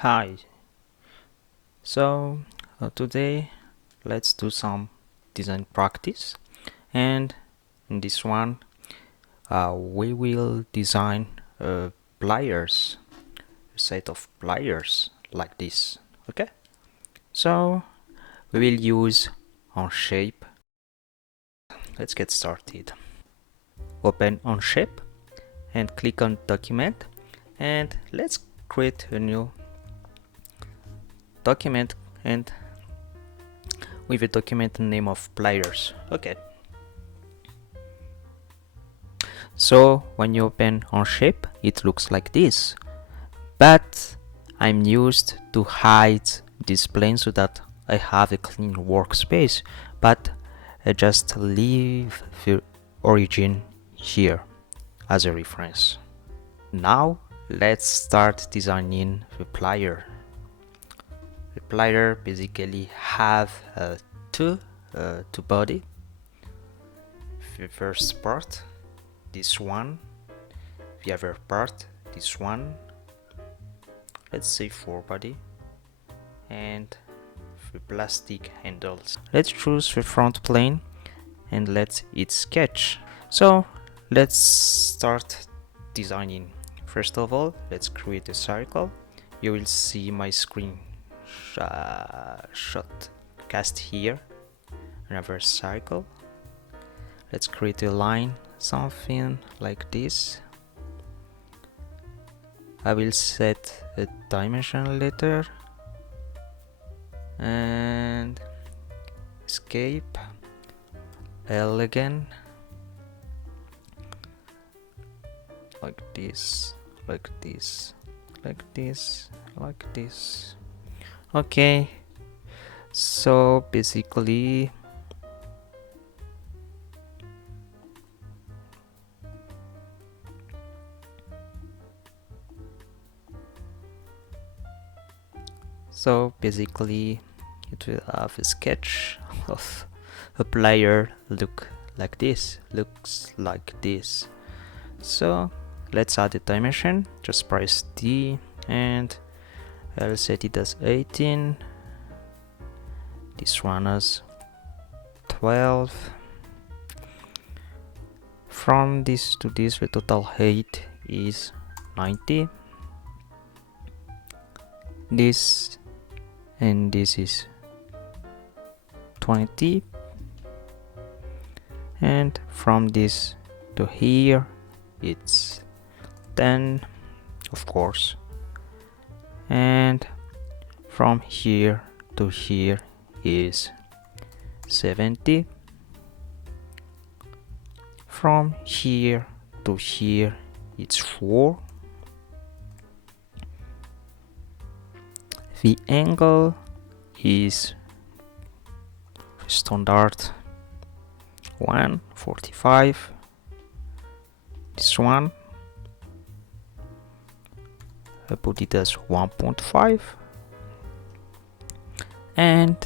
Hi. So today let's do some design practice, and in this one we will design pliers, a set of pliers like this. Okay, so we will use Onshape. Let's get started. Open Onshape and click on document, and let's create a new document and with a document name of pliers. Okay, so when you open Onshape it looks like this, but I'm used to hide this plane so that I have a clean workspace, but I just leave the origin here as a reference. Now let's start designing the plier. The plier basically have two body. The first part, this one, the other part, this one, let's say 4 body, and the plastic handles. Let's choose the front plane and let it sketch. So let's start designing. First of all, let's create a circle. You will see my screen shot cast here. Another circle. Let's create a line, something like this. I will set a dimension later and escape, L again, like this, like this, like this, like this. Okay, so basically it will have a sketch of a player looks like this. So let's add a dimension. Just press D and I'll set it as 18, this one as 12. From this to this the total height is 90. This and this is 20, and from this to here it's 10, of course, and from here to here is 70. From here to here it's 4. The angle is standard 145. This one I put it as 1.5, and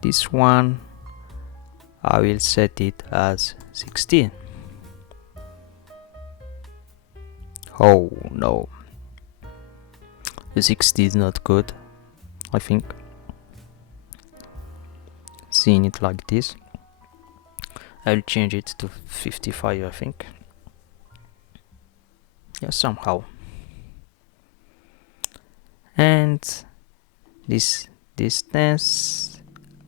this one I will set it as 16. Oh no, the 60 is not good, I think. Seeing it like this, I'll change it to 55, I think. Yeah, somehow. And this distance,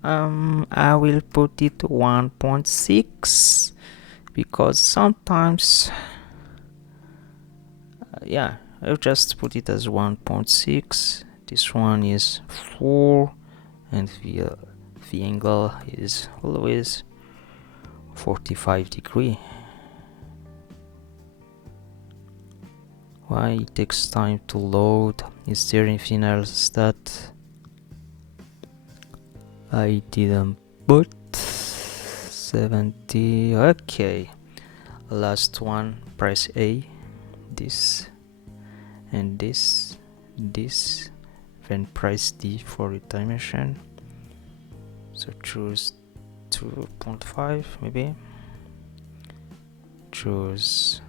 I will put it 1.6 because sometimes yeah, I'll just put it as 1.6. This one is 4, and the angle is always 45 degree. Why it takes time to load? Is there anything else that I didn't put? 70. Okay, last one, press A, this and this, then press D for the dimension. So choose 2.5 maybe, choose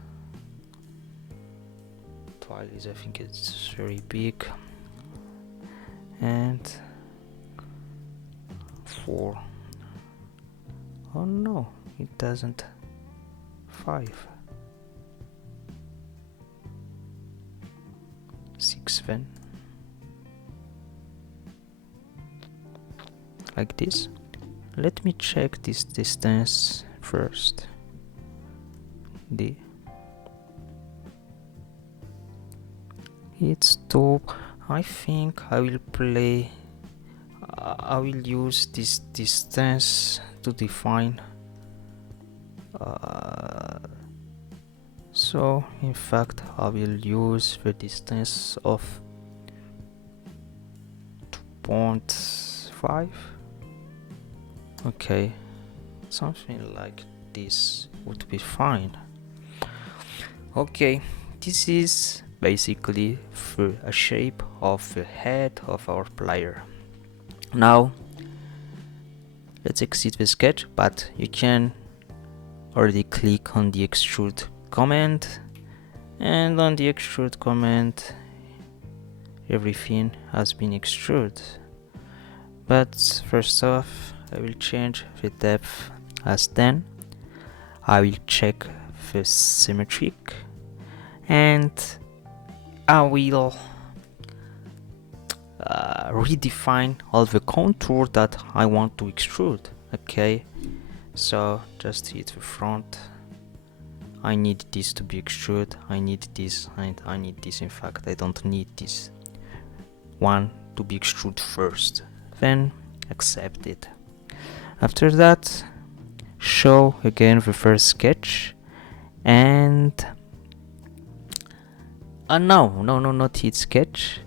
twice, I think it's very big, and 4. Oh no, it doesn't. 5, 6 then, like this. Let me check this distance first. It's 2. I think I will use this distance to define. So in fact I will use the distance of 2.5. Okay, something like this would be fine. Okay, this is basically a shape of the head of our plier. Now let's exit the sketch, but you can already click on the extrude command, and on the extrude command everything has been extruded. But first off, I will change the depth as 10. I will check the symmetric, and I will redefine all the contour that I want to extrude. Okay, so just hit the front. I need this to be extruded, I need this, and I need this. In fact, I don't need this one to be extruded first. Then accept it. After that, show again the first sketch, and no, not hit sketch.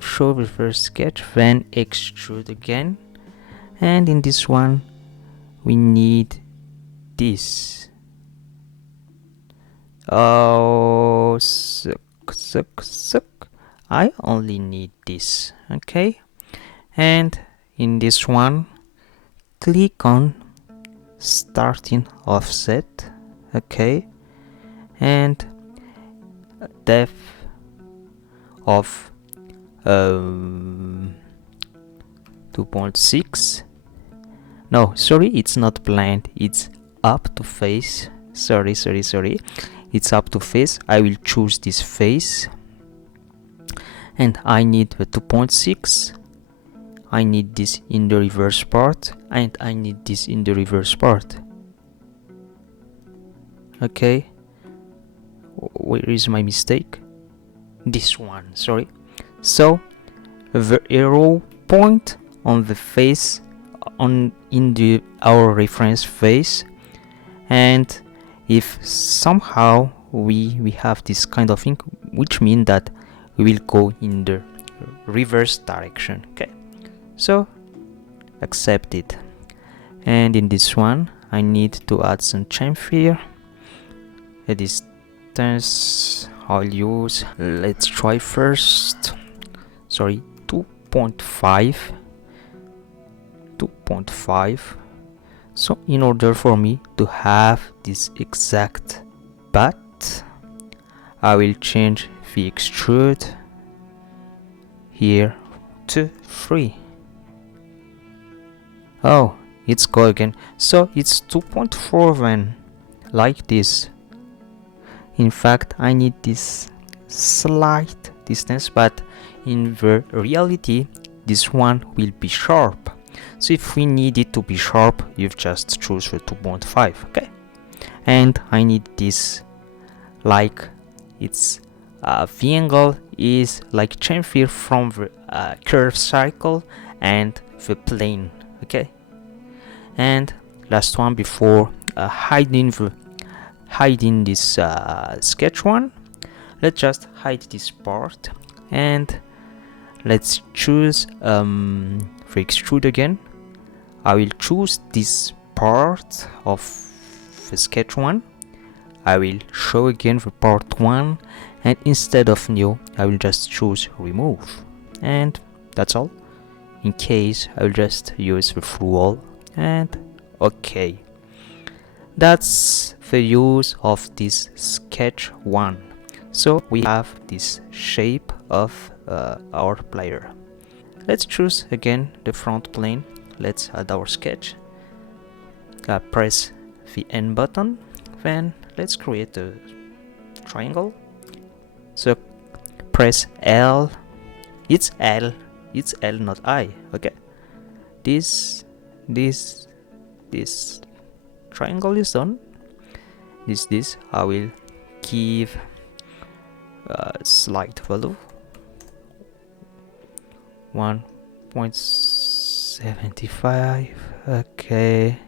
Show the first sketch, then extrude again, and in this one we need this. Oh, suck. I only need this. Okay, and in this one click on starting offset. Okay, and depth of 2.6. No, sorry, it's not blind, it's up to face. Sorry, it's up to face. I will choose this face, and I need the 2.6. I need this in the reverse part, and I need this in the reverse part. Okay, where is my mistake? This one, sorry. So the arrow point on the face, in our reference face, and if somehow we have this kind of thing, which means that we will go in the reverse direction. Okay, so accept it. And in this one I need to add some chamfer. A distance I'll use, let's try first, sorry, 2.5. So in order for me to have this exact butt, I will change the extrude here to 3. Oh, it's go again. So it's 2.4 then, like this. In fact, I need this slight distance, but in the reality this one will be sharp. So if we need it to be sharp, you just choose the 2.5. Okay, and I need this, like it's the angle is like chamfer from the curve cycle and the plane. Okay, and last one before hiding this sketch one, let's just hide this part, and let's choose the extrude again. I will choose this part of the sketch one. I will show again the part 1, and instead of new I will just choose remove, and that's all. In case I will just use the through all, and okay. That's the use of this sketch 1. So we have this shape of our plier. let's choose again the front plane. Let's add our sketch. Press the N button. Then let's create a triangle. So press L. It's L, not I. Okay. This triangle is done. This I will give a slight value 1.75. okay,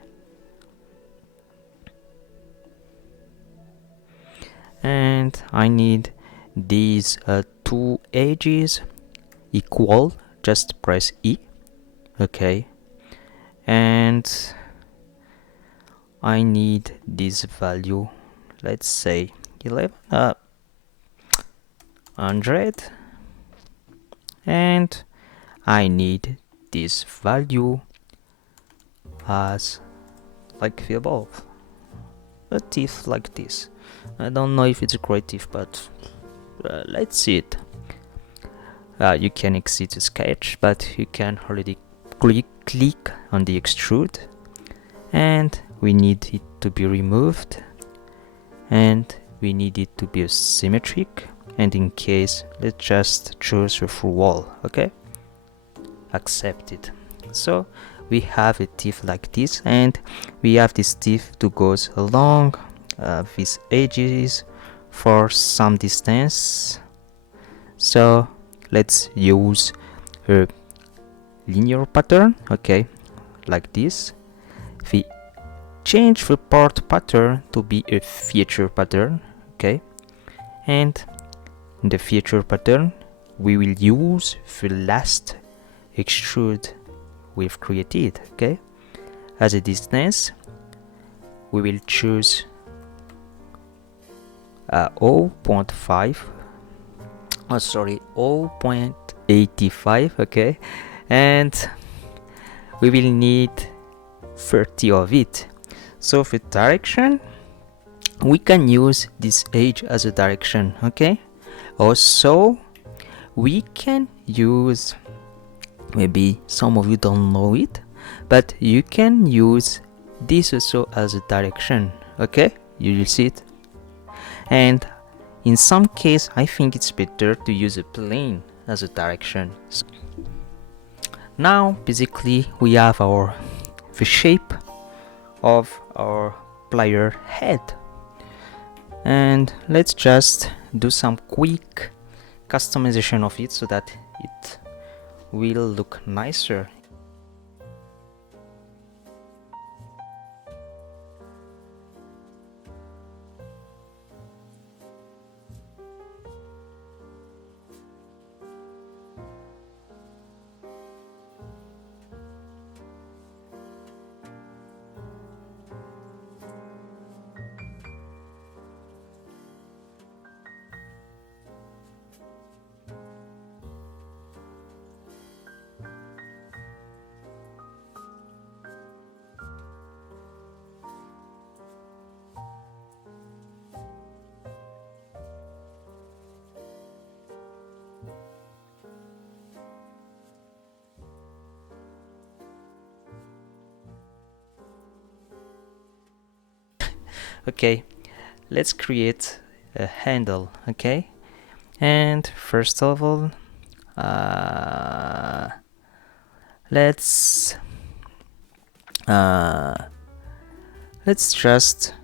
and I need these two edges equal. Just press E. Okay, and I need this value, let's say 1100, and I need this value as like the above, a teeth like this. I don't know if it's a great teeth, but let's see it. You can exit the sketch, but you can already click on the extrude, and we need it to be removed, and we need it to be symmetric, and in case, let's just choose a full wall. Okay, accept it. So we have a teeth like this, and we have this teeth to goes along these edges for some distance. So let's use a linear pattern. Okay, like this. We change the part pattern to be a feature pattern. Okay, and in the feature pattern we will use the last extrude we've created. Okay, as a distance we will choose 0.85. okay, and we will need 30 of it. So for direction, we can use this edge as a direction. Okay, also we can use, maybe some of you don't know it, but you can use this also as a direction. Okay, you will see it. And in some case I think it's better to use a plane as a direction. So now basically we have the shape of our plier head, and let's just do some quick customization of it so that it will look nicer. Okay, let's create a handle. Okay, and first of all let's just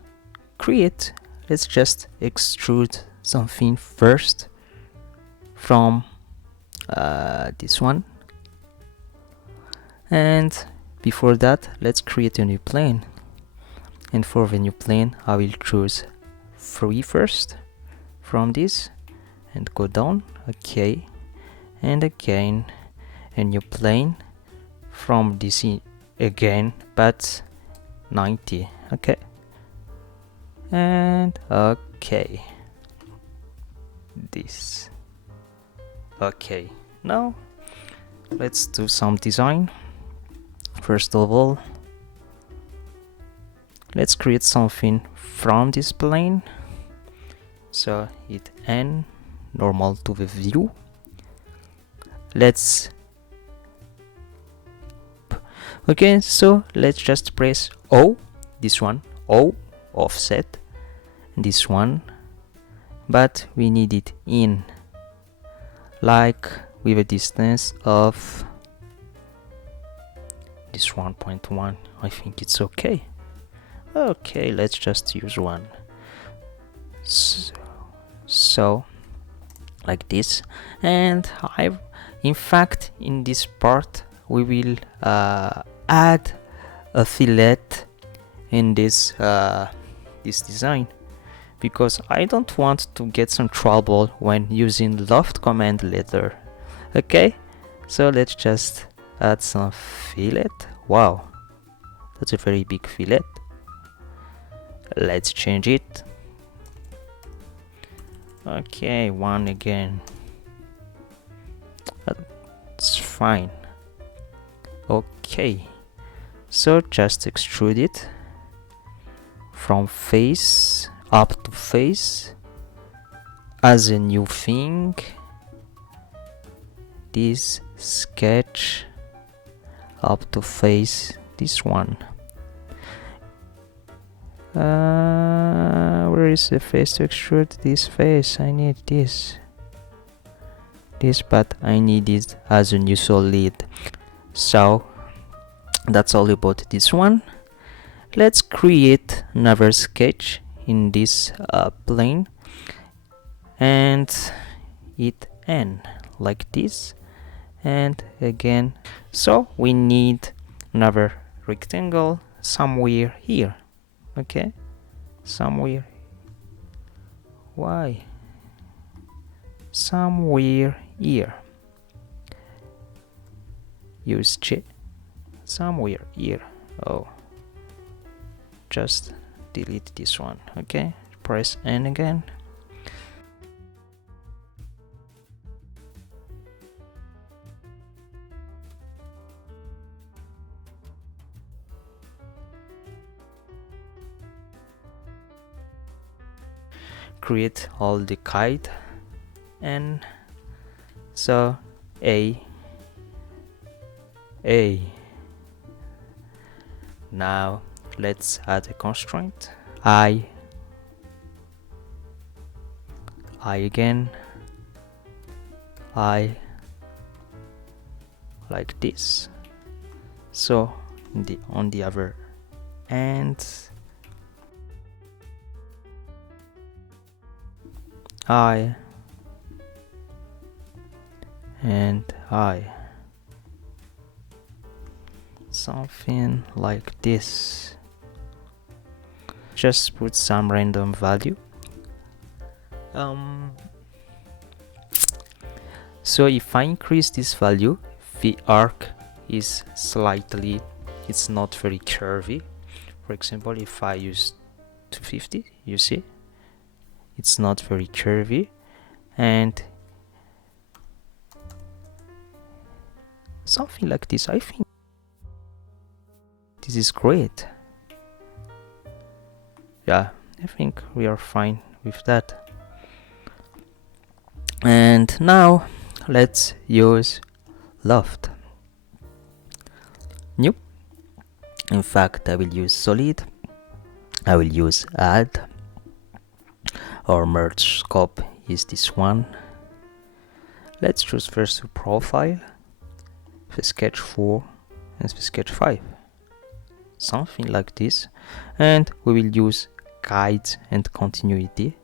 extrude something first from this one, and before that let's create a new plane. And for the new plane I will choose 3 first from this and go down. Okay, and again a new plane from this again, but 90. Okay, and okay, this. Okay, now let's do some design. First of all, let's create something from this plane, so it N normal to the view. Let's Okay, so let's just press O, this one, O, offset, this one, but we need it in, like with a distance of this 1.1. I think it's okay. Okay, let's just use one. So like this, and in fact in this part we will add a fillet in this design, because I don't want to get some trouble when using loft command later. Okay, so let's just add some fillet. Wow, that's a very big fillet. Let's change it. Okay, one again. That's fine. Okay, so just extrude it from face up to face as a new thing. This sketch up to face, this one. Where is the face to extrude? This face, I need this, but I need it as a new solid. So that's all about this one. Let's create another sketch in this plane and hit N like this, and again. So we need another rectangle somewhere here. Okay, somewhere. Why? Somewhere here. Use J. Somewhere here. Oh, just delete this one. Okay, press N again. Create all the kite, and so A. Now let's add a constraint. I again. I like this. So on the other end, I and I, something like this. Just put some random value. So if I increase this value, the arc is slightly, it's not very curvy. For example, if I use 250, you see, it's not very curvy, and something like this. I think this is great. Yeah, I think we are fine with that. And now let's use loft. New. In fact, I will use solid. I will use add. Our merge scope is this one. Let's choose first the profile, the sketch 4 and the sketch 5. Something like this. And we will use guides and continuity.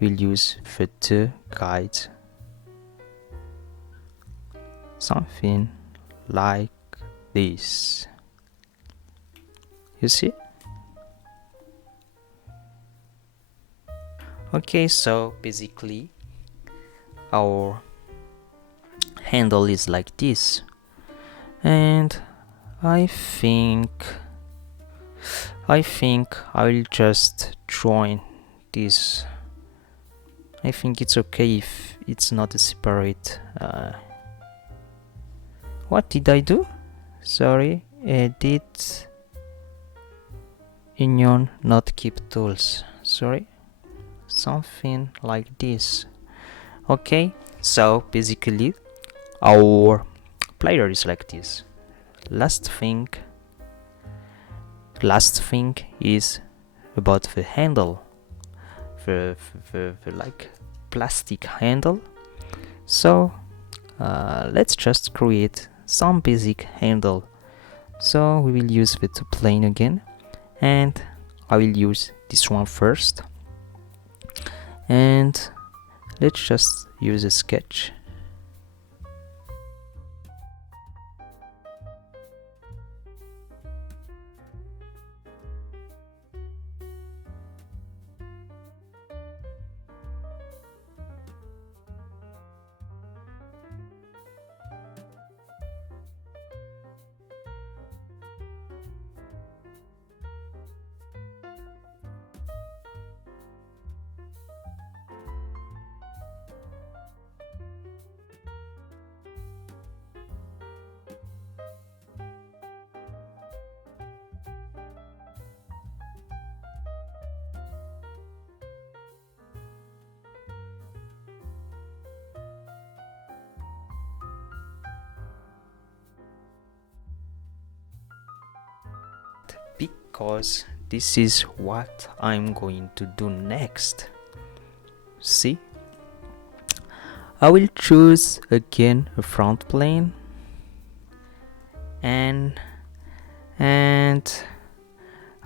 We'll use the 2 guides. Something like this. You see? Okay, so basically our handle is like this, and I think I will just join this. I think it's okay if it's not a separate. What did I do? Sorry, edit union, not keep tools. Sorry. Something like this. Okay, so basically our player is like this. Last thing Last thing is about the handle, the like plastic handle. So let's just create some basic handle. So we will use the two plane again, and I will use this one first, and let's just use a sketch. Because this is what I'm going to do next. See, I will choose again a front plane, and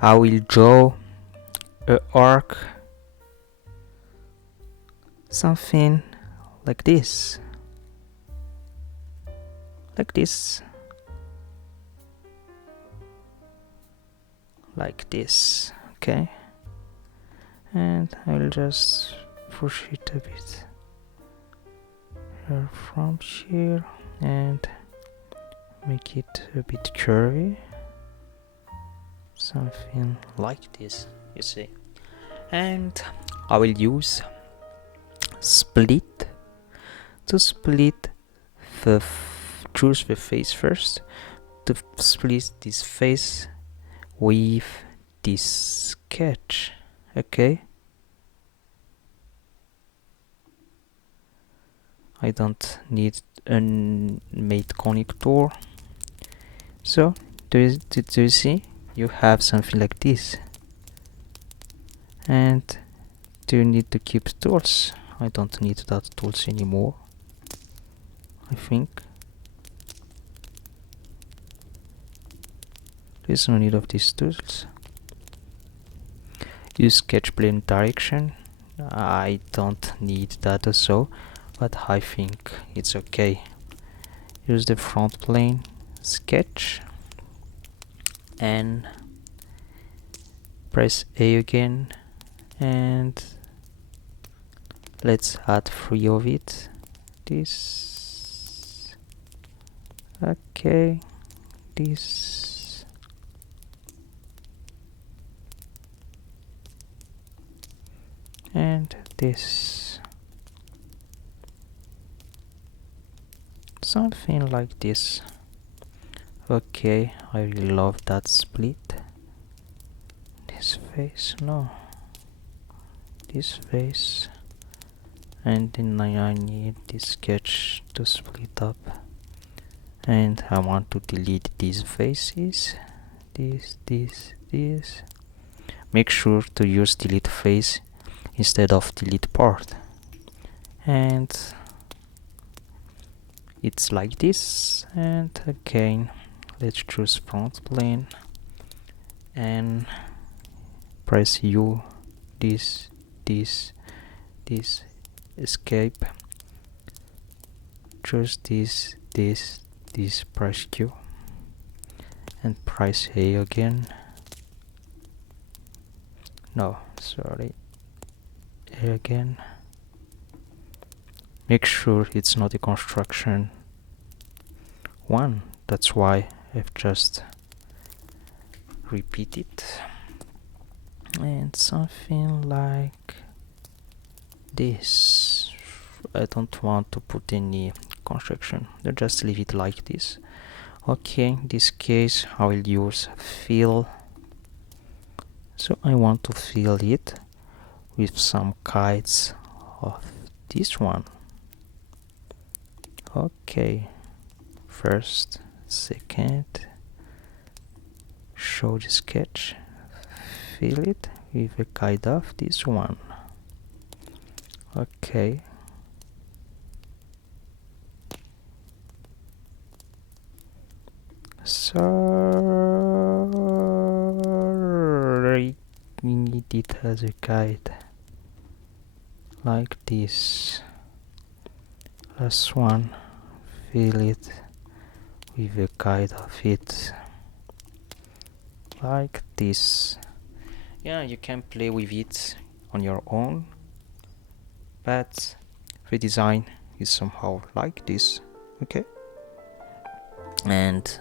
I will draw a arc, something like this, like this, like this. Okay, and I will just push it a bit here from here and make it a bit curvy, something like this, you see. And I will use split to split the choose the face first, to split this face with this sketch. Okay, I don't need a mate connector. So do you see, you have something like this. And do you need to keep tools? I don't need that tools anymore, I think. There's no need of these tools. Use sketch plane direction. I don't need that also, but I think it's okay. Use the front plane sketch and press A again, and let's add 3 of it. This, okay, this, and this, something like this. Okay, I really love that split. This face, no, this face, and then I need this sketch to split up, and I want to delete these faces, this. Make sure to use delete face instead of delete part, and it's like this. And again, let's choose front plane and press U, this, escape, choose this, press Q, and press A again. No, sorry, A again. Make sure it's not a construction one, that's why I've just repeat it, and something like this. I don't want to put any construction, I'll just leave it like this. Okay, in this case I will use fill. So I want to fill it with some kites of this one. Okay, first, second, show the sketch, fill it with a kind of this one. Okay. Sorry, we need it as a guide, like this. Last one, fill it with a guide of it, like this. Yeah, you can play with it on your own, but the design is somehow like this. Okay. And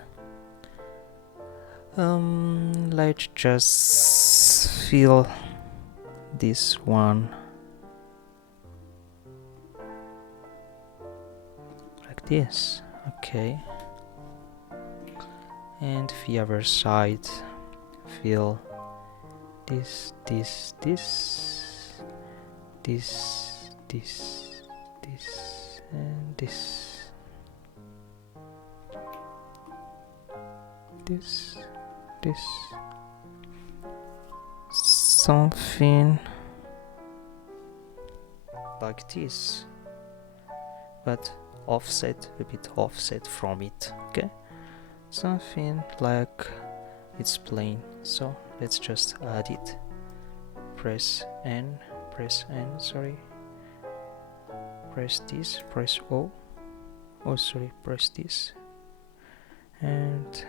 let's just fill this one like this. Okay. And the other side, fill this, this, this, this, this, this, and this. This something like this, but offset, a bit offset from it. Okay, something like it's plain. So let's just add it. Press N, sorry, press this, press O, oh sorry, press this, and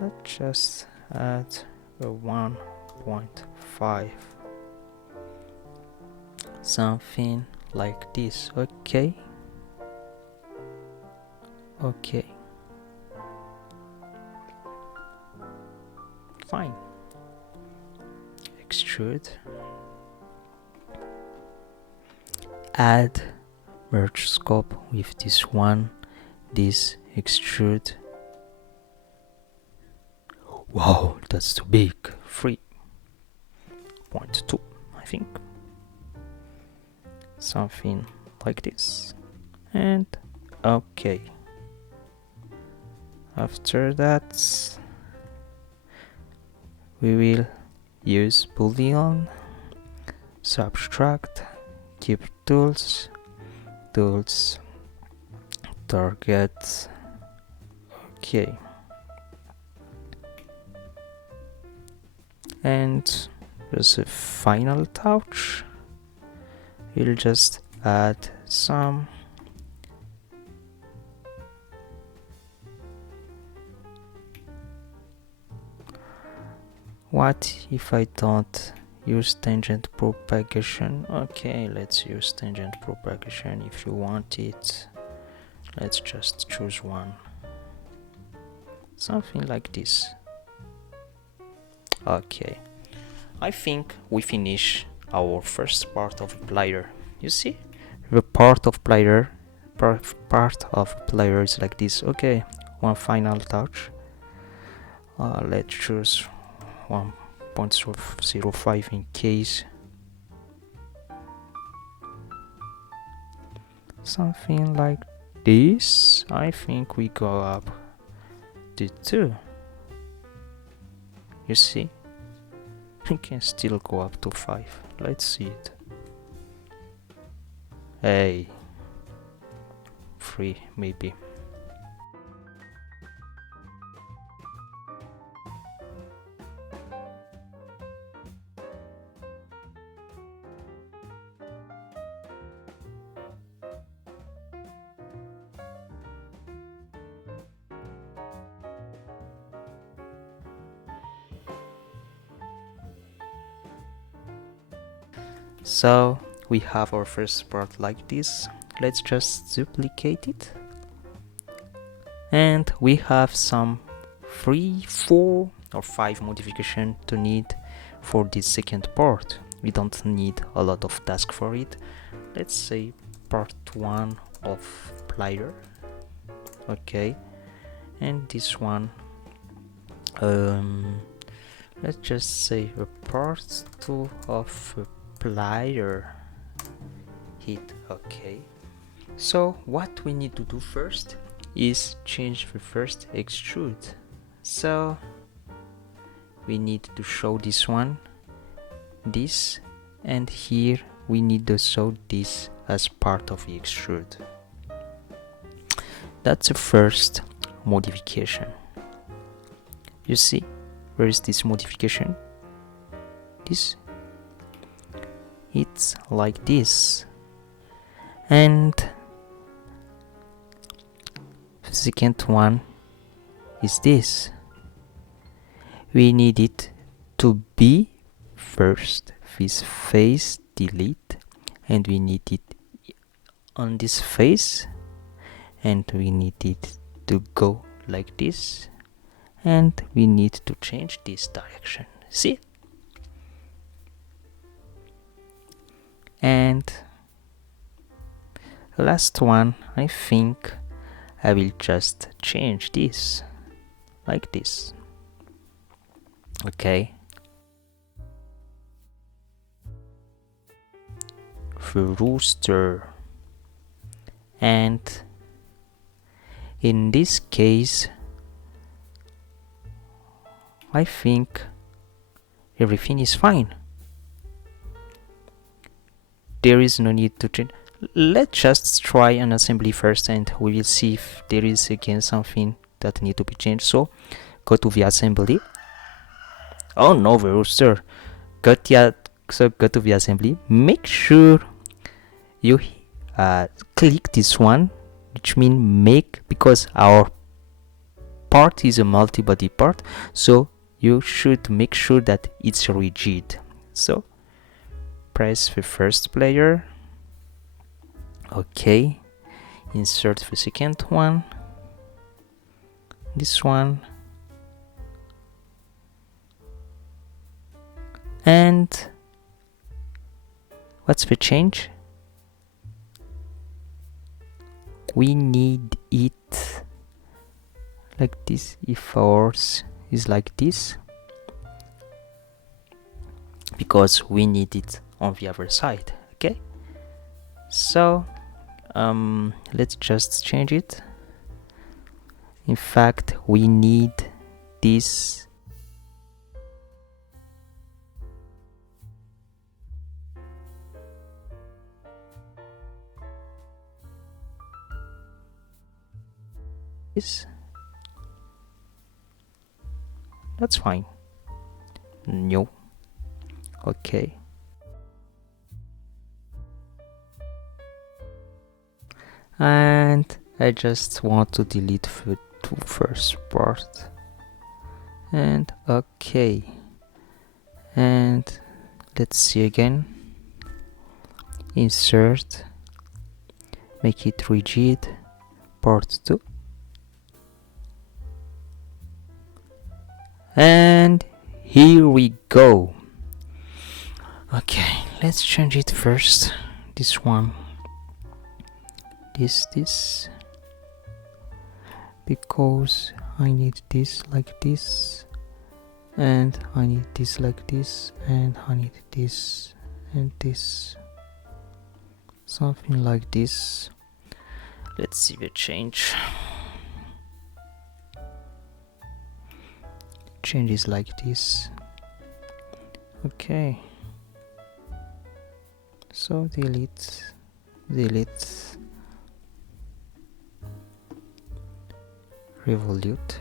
let's just add a 1.5, something like this. Okay. Okay. Fine. Extrude. Add merge scope with this one. This extrude. Wow, that's too big. 3.2, I think. Something like this. And okay. After that, we will use boolean, subtract, keep tools, target. Okay. And as a final touch, we'll just add some what if I don't use tangent propagation? Okay, let's use tangent propagation if you want it. Let's just choose one, something like this. Okay, I think we finish our first part of Plier. You see, the part of Plier is like this. Okay, one final touch. Let's choose 1.05 in case. Something like this. I think we go up to 2. You see, we can still go up to 5. Let's see it. Hey, 3 maybe. So we have our first part like this. Let's just duplicate it. And we have some 3, 4 or 5 modification to need for this second part. We don't need a lot of task for it. Let's say part 1 of Plier. Okay, and this one, let's just say a part 2 of Plier. Hit OK. So what we need to do first is change the first extrude. So we need to show this one, this, and here we need to show this as part of the extrude. That's the first modification. You see, where is this modification? This, it's like this. And the second one is this. We need it to be first this face delete, and we need it on this face, and we need it to go like this, and we need to change this direction. See? And last one, I think I will just change this like this. Okay. The rooster, and in this case I think everything is fine. There is no need to change. Let's just try an assembly first, and we will see if there is again something that need to be changed. So go to the assembly. Oh no, the rooster. Go to the assembly. Make sure you click this one, which means make, because our part is a multi-body part, so you should make sure that it's rigid. So press the first player. Okay, insert the second one, this one, and what's the change? We need it like this if ours is like this, because we need it on the other side. Okay, so let's just change it. In fact, we need this that's fine. No. Okay. And I just want to delete the two first part. And okay. And let's see again. Insert. Make it rigid. Part 2. And here we go. Okay, let's change it first. This one. This. Because I need this like this. And I need this like this. And I need this and this. Something like this. Let's see the change. Changes like this. Okay. So delete. Revolute.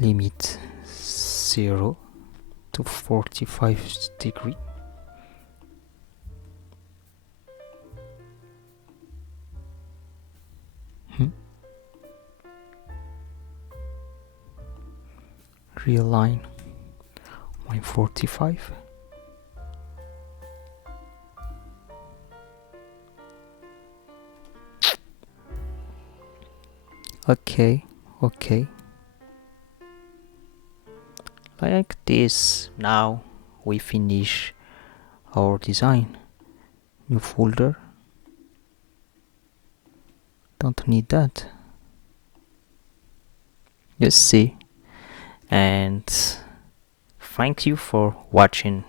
Limit 0 to 45 degree. Realign 145. Okay. Like this. Now we finish our design. New folder. Don't need that. You see. And thank you for watching.